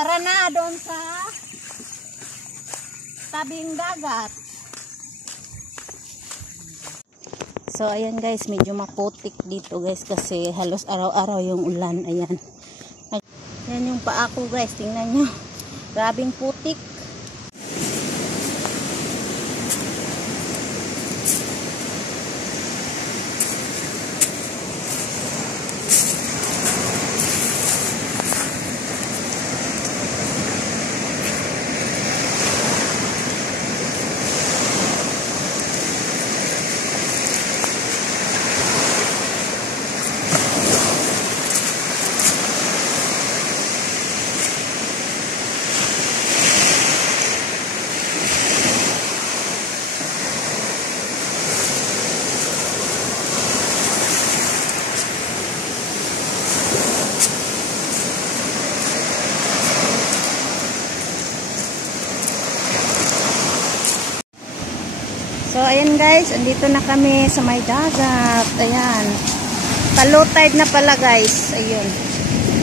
tara na doon sa tabing dagat. So ayan guys, medyo maputik dito guys kasi halos araw-araw yung ulan. Ayan. Yan yung paa ko guys, tingnan nyo. Grabing putik. So ayan guys, andito na kami sa may dagat. Ayan. Pa-low tide na pala guys. Ayun.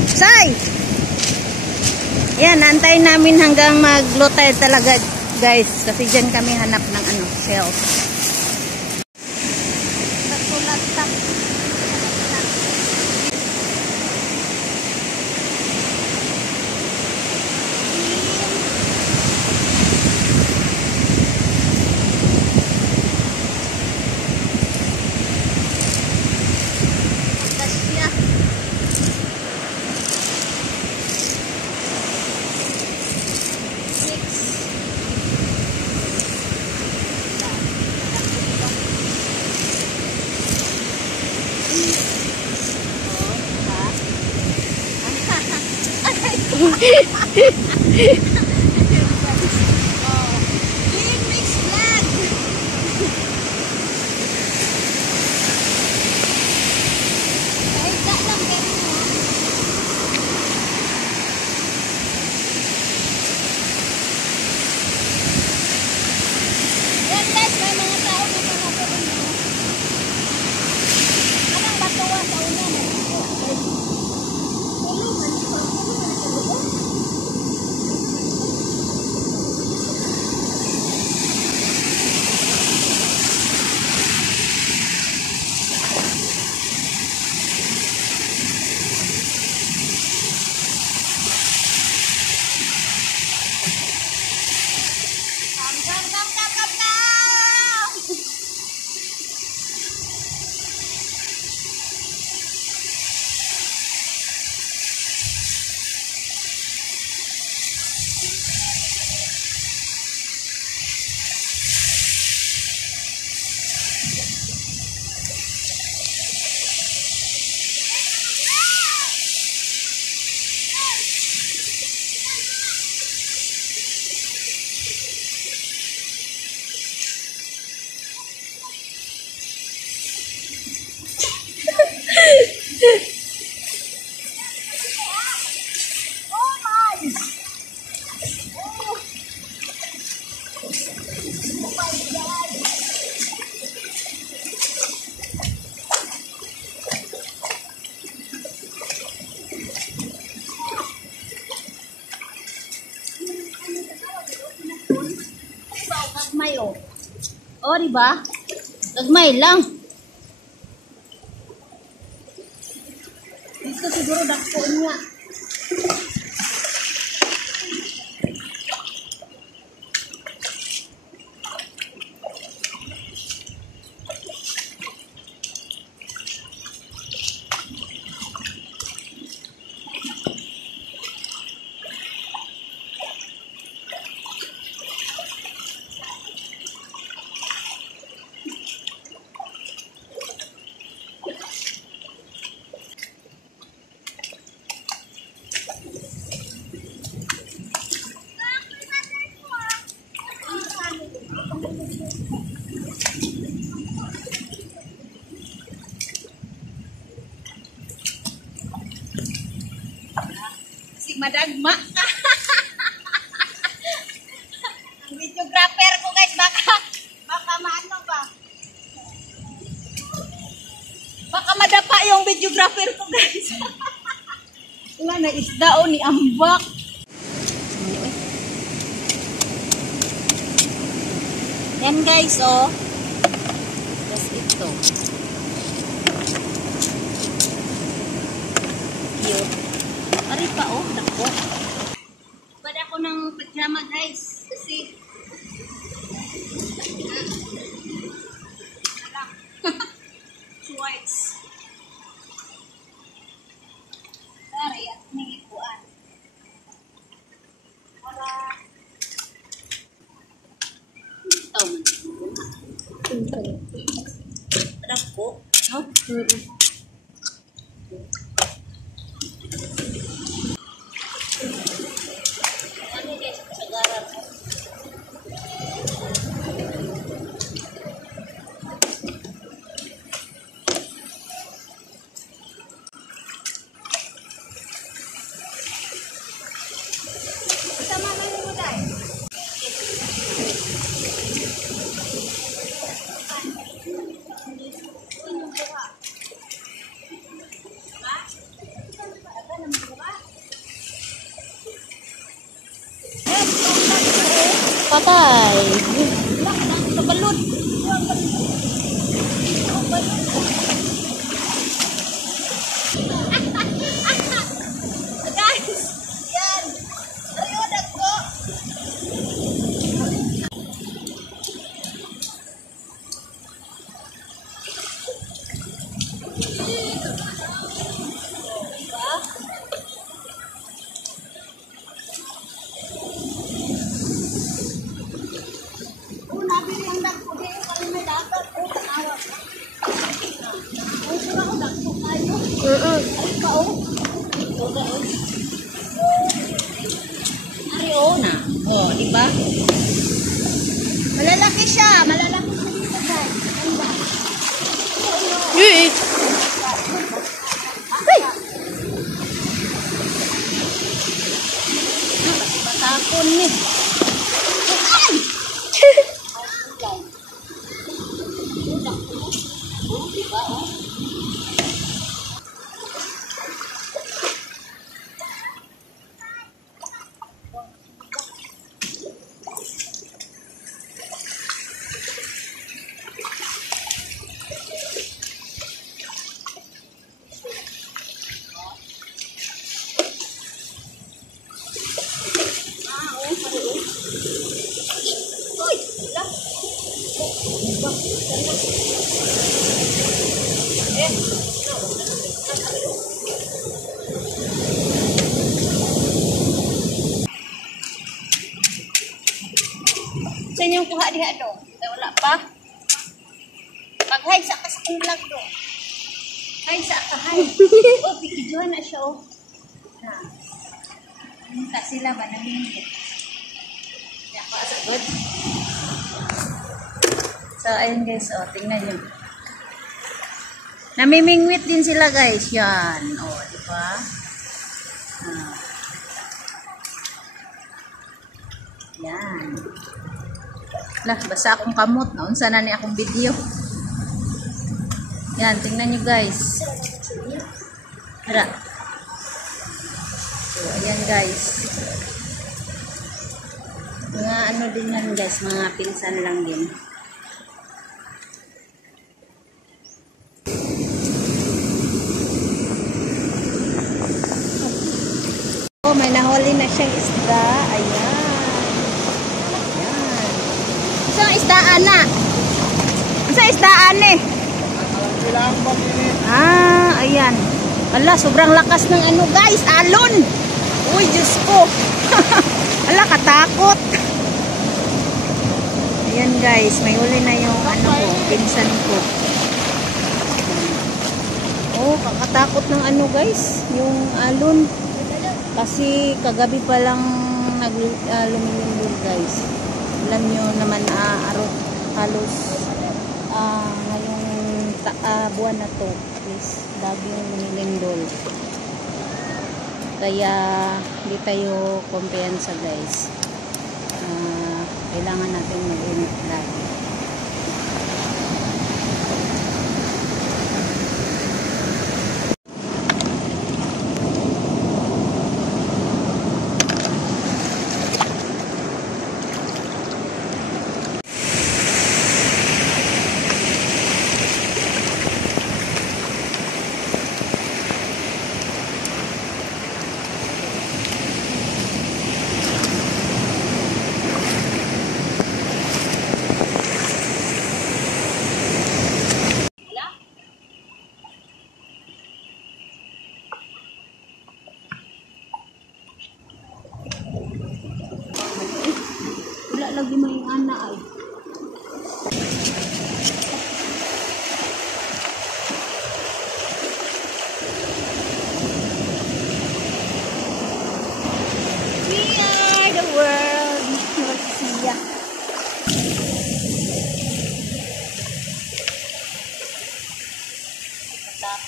Say! Ayan, naantayin namin hanggang mag-low tide talaga guys. Kasi dyan kami hanap ng shells. Nagsulat-tak. O, diba? Gagmay lang. Dito siguro dako niya. Madagma. Ang videographer ko guys, baka maano ba? Baka madapa yung videographer ko guys. Wala na isda o ni ambak. Yan guys, oh. Just ito. Cute. Ari pa, oh. Dako. Pada ako ng pajama guys. Kasi Schwartz. Dari at nigipuan. Para ito. Dako, no? Ano guys, kasagaran mo? Sama na mo dai. Patay. Kabalot. Guys, yan. Ayun ako. Ariona. Oh, di ba? Malalaki siya, malalaki siya. Hey. Patakon ni. Ay! Di ba, oh? Sa inyong kuha diha do. Ay wala pa. Pag-hi sa ka sa kong vlog do. Hi sa ka, hi. Oh, pikidyohan na siya oh. Na. Minta sila ba namingit. Kaya pa sa good. So ayun guys, oh, tingnan niyo. Namimingwit din sila guys, yan. Oh, di ba? Yan. Lah, basa akong kamot. Naunsa na ni akong video. Yan, tingnan nyo guys. Tara. So, ayan guys. Mga ano din yan guys, mga pinsan lang din. Oh, may nahuli na siyang isda. Ayan. Ayan. Isang isdaan na. Isang isdaan eh. Ah, ayan. Ala, sobrang lakas ng ano guys, alon. Uy, Diyos ko. Ala, katakot. Ayan guys, may huli na yung ano ko, pinsan ko. Oh, kakatakot ng ano guys, yung alon. Kasi kagabi pa lang lumilindol guys. Alam nyo naman halos ngayong buwan na to is laging lumilindol. Kaya hindi tayo kumpiyansa guys. Kailangan natin mag-ingat lagi.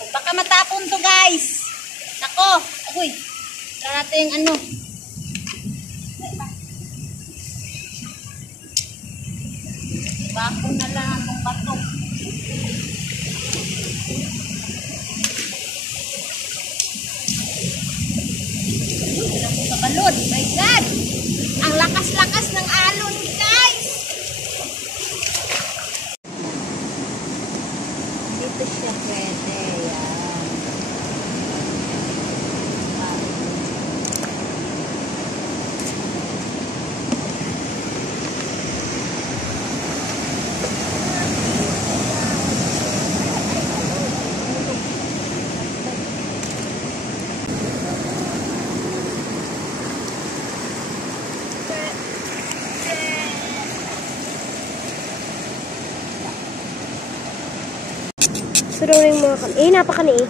Baka matapon to guys. Nako. Agoy. Tara natin yung ano. Bako na lang akong bato. Wala ko sa balod. My God. Ang lakas-lakas ng alon guys. Dito siya pwede. Yan. Suraw rin mga kan. Napakani eh.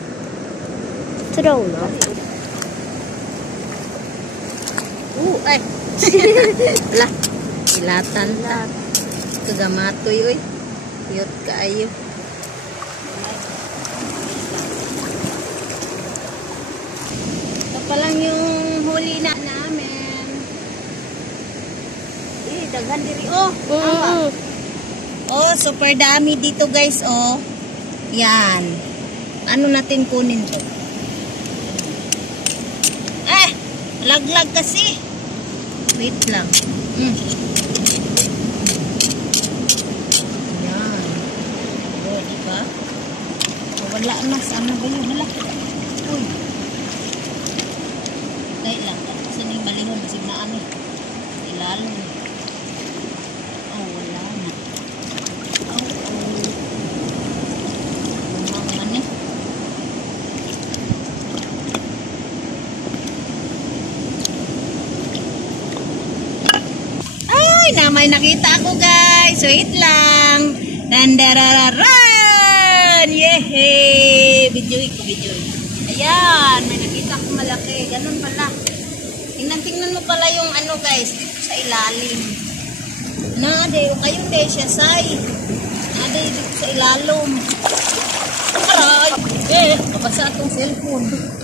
Suraw na. Ay. Wala. Ilatan ta. Kagamatoy, oy. Cute kaayo. Ito pa lang yung huli na namin. Daghan diri, oh. Oh, super dami dito guys, oh. Yan. Ano natin kunin to? Laglag kasi. Wait lang. Yan. O, diba? Wala na. Saan na ba yun? Wala. Uy. Dahil lang. Kasi na yung balihon. Kasi na ano. Ilalim. Oh, wala na. Na may nakita ako guys. Wait lang. Dandararan. Yehey. Videoin ko. Ayan. May nakita ako malaki. Ganun pala. Tingnan mo pala yung ano guys. Dito sa ilalim. Nade. O kayo de siya say. Nade dito sa ilalom. Aray. Kabasa atong cellphone.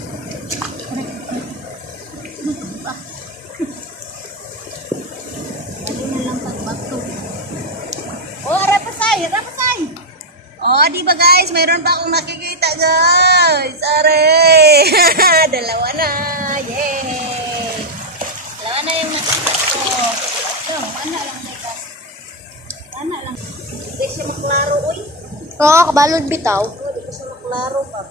Oh, di ba guys? Mayroon pa akong nakikita guys. Are. Dalawa na. Yay. Dalawa na yung nakita ko. Ana lang guys. Ana lang. Hindi siya maklaro, oy. Oo, kabalod bitaw. Hindi siya maklaro pa.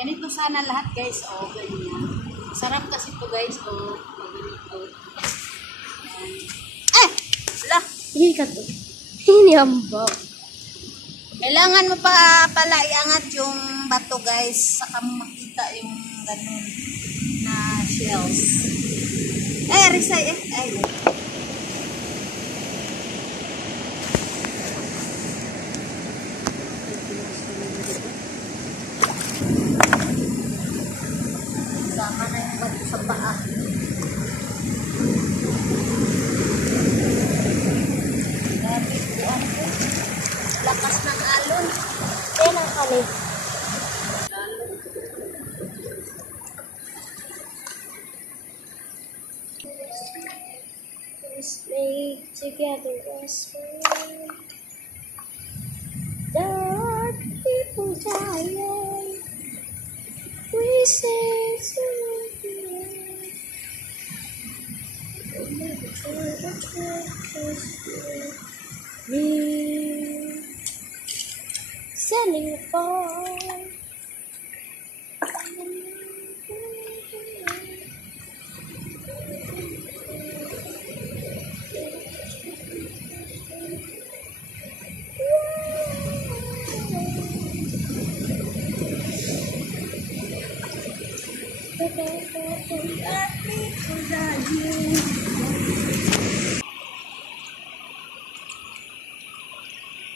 Ganito sana lahat guys, oh, ganyan. Sarap kasi to guys, oh, ganito. Wala. Hindi ka to. Hindi hamba. Kailangan mo pa pala iangat yung bato guys, saka mo makita yung ganun na shells. Risay, ay. Sama na yung bato sa paa. Grabe, buwan ko. Lakas ng alon. Kaya kami. We stay together as one. Dark people dying. We say me sending far.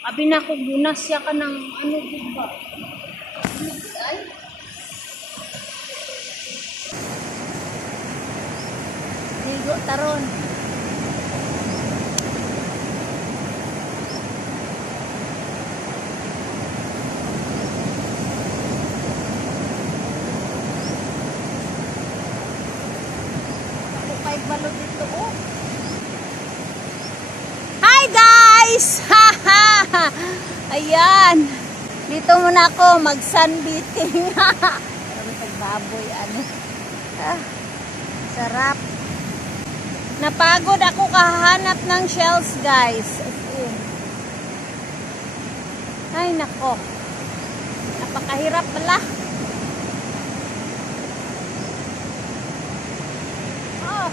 Abi na ko bunas siya ka ng ano ba? Ay. Ligo taron. Ako kay balot dito oh. Hi guys! Ayan. Dito muna ako mag-sunbathing. Baboy ano. Sarap. Napagod ako kahanap ng shells, guys. Ay nako. Napakahirap pala. Oh.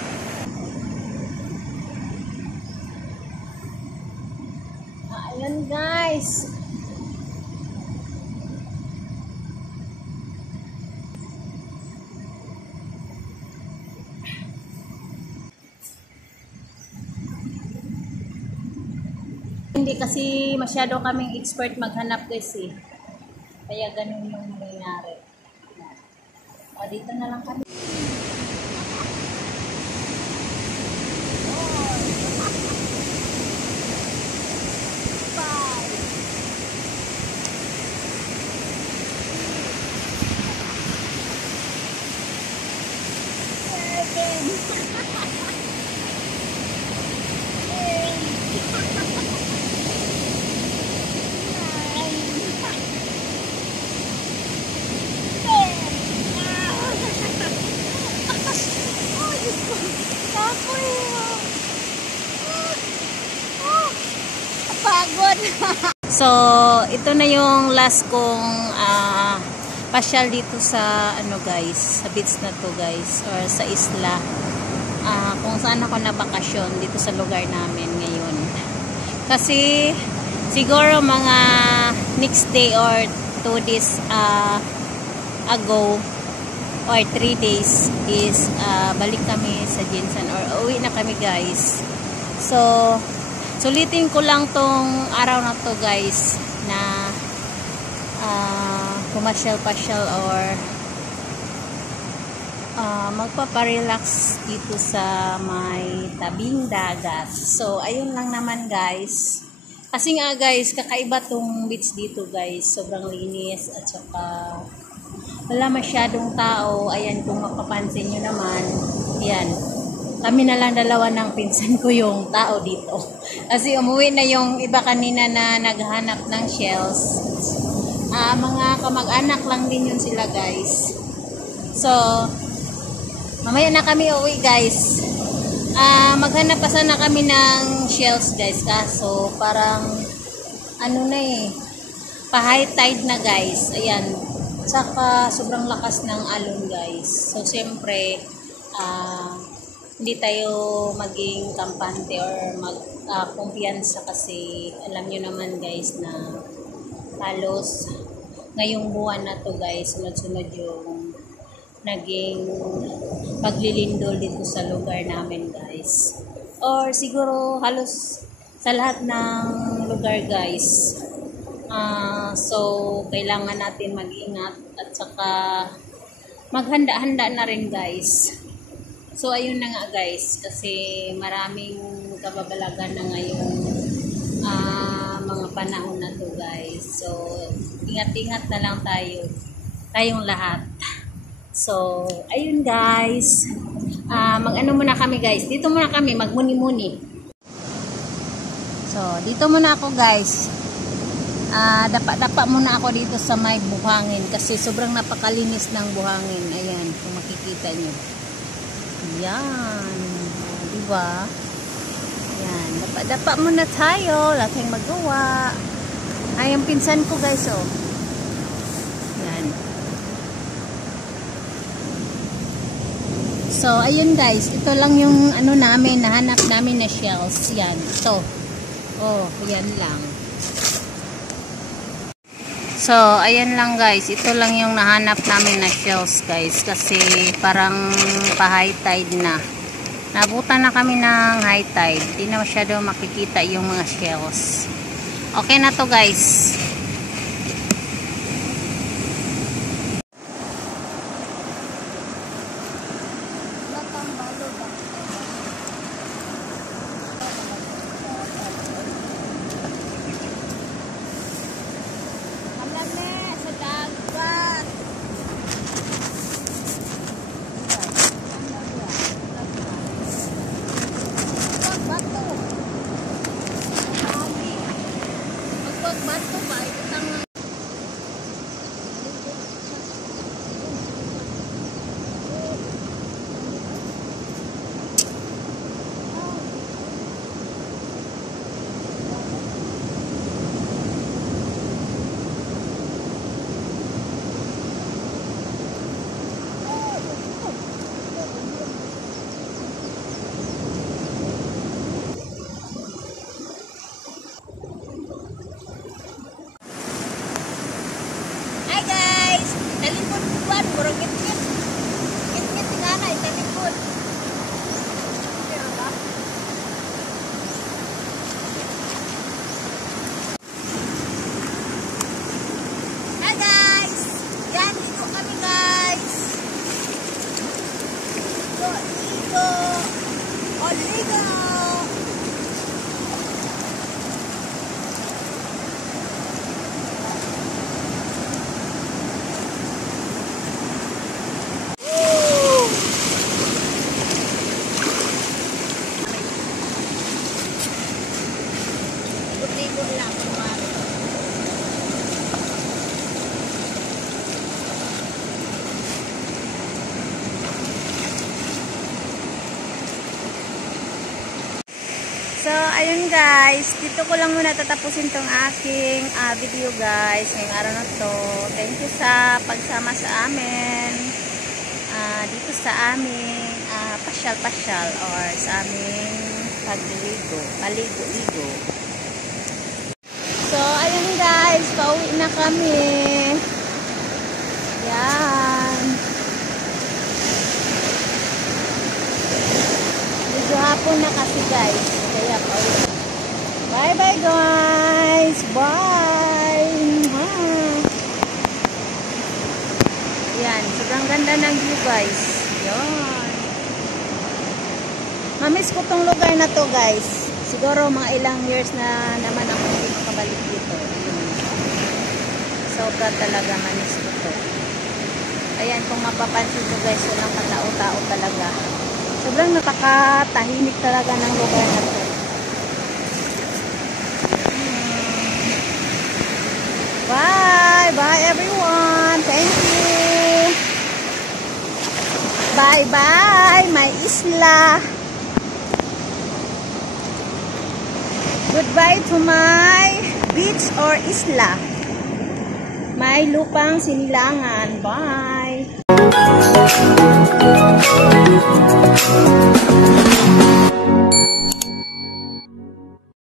Ayan guys. Hindi kasi masyado kaming expert maghanap guys eh. Kaya ganun yung nangyayari. O, dito na lang kami. Pagod. So, ito na yung last kong pasyal dito sa ano guys, sa beach na to guys, or sa isla. Kung saan ako na bakasyon dito sa lugar namin ngayon. Kasi siguro mga next day or 2 days ago or 3 days is balik kami sa Jinsan or uwi na kami guys. So, sulitin ko lang tong araw na to guys na pumasyal-pasyal or magpaparelax dito sa may tabing dagat. So, ayun lang naman guys. Kasi nga guys, kakaiba tong beach dito guys. Sobrang linis at saka wala masyadong tao. Ayan, kung mapapansin nyo naman, ayan. Kami na lang dalawa ng pinsan ko yung tao dito. Kasi umuwi na yung iba kanina na naghahanap ng shells. Mga kamag-anak lang din yun sila guys. So, mamaya na kami uwi guys. Maghanap pa sana kami ng shells guys. Kaso parang ano na eh. Pa-high tide na guys. Ayan. Saka sobrang lakas ng alon guys. So, siyempre, hindi tayo maging kampante or kumpiyansa kasi alam nyo naman guys na halos ngayong buwan na to guys, sunod-sunod yung naging paglilindol dito sa lugar namin guys. Or siguro halos sa lahat ng lugar guys. So, kailangan natin mag-ingat at saka maghanda-handa na rin guys. So, ayun na nga guys, kasi maraming kababalagan na ngayong mga panahon na to guys. So, ingat-ingat na lang tayong lahat. So, ayun guys, mag-ano muna kami guys, dito muna kami, magmuni-muni. So, dito muna ako guys, dapa-dapa muna ako dito sa may buhangin kasi sobrang napakalinis ng buhangin. Ayan, kung makikita nyo. Yan. Diba? Yan. Dapa-dapa muna tayo. Wala tayong magawa. Ay, yung pinsan ko guys, oh. Yan. So, ayun guys. Ito lang yung ano namin, nahanap namin na shells. Yan. Ito. Oh, yan lang. So, ayan lang guys. Ito lang yung nahanap namin na shells guys. Kasi parang pa-high tide na. Nabutan na kami ng high tide. Hindi na masyado makikita yung mga shells. Okay na to guys. So, ayun guys, dito ko lang muna tatapusin tong aking video guys, ngayong araw na to. Thank you sa pagsama sa amin, dito sa aming pasyal-pasyal or sa aming paligo-ligo. So, ayun guys, pauwi na kami. Yan. Medyo hapon na kasi guys. Kaya pauwi. Bye bye guys. Bye. Yan. Sobrang ganda ng view guys. Yan. Mamiss ko tong lugar na to guys. Siguro mga ilang years na naman ako hindi makabalik dito. Sobra talaga mamiss ko to. Ayan, kung mapapansin ko guys, walang katao-tao talaga. Sobrang nakakatahimik talaga ng lugar na to. Bye! Bye everyone! Thank you! Bye-bye! My isla! Goodbye to my beach or isla. May lupang sinilangan. Bye!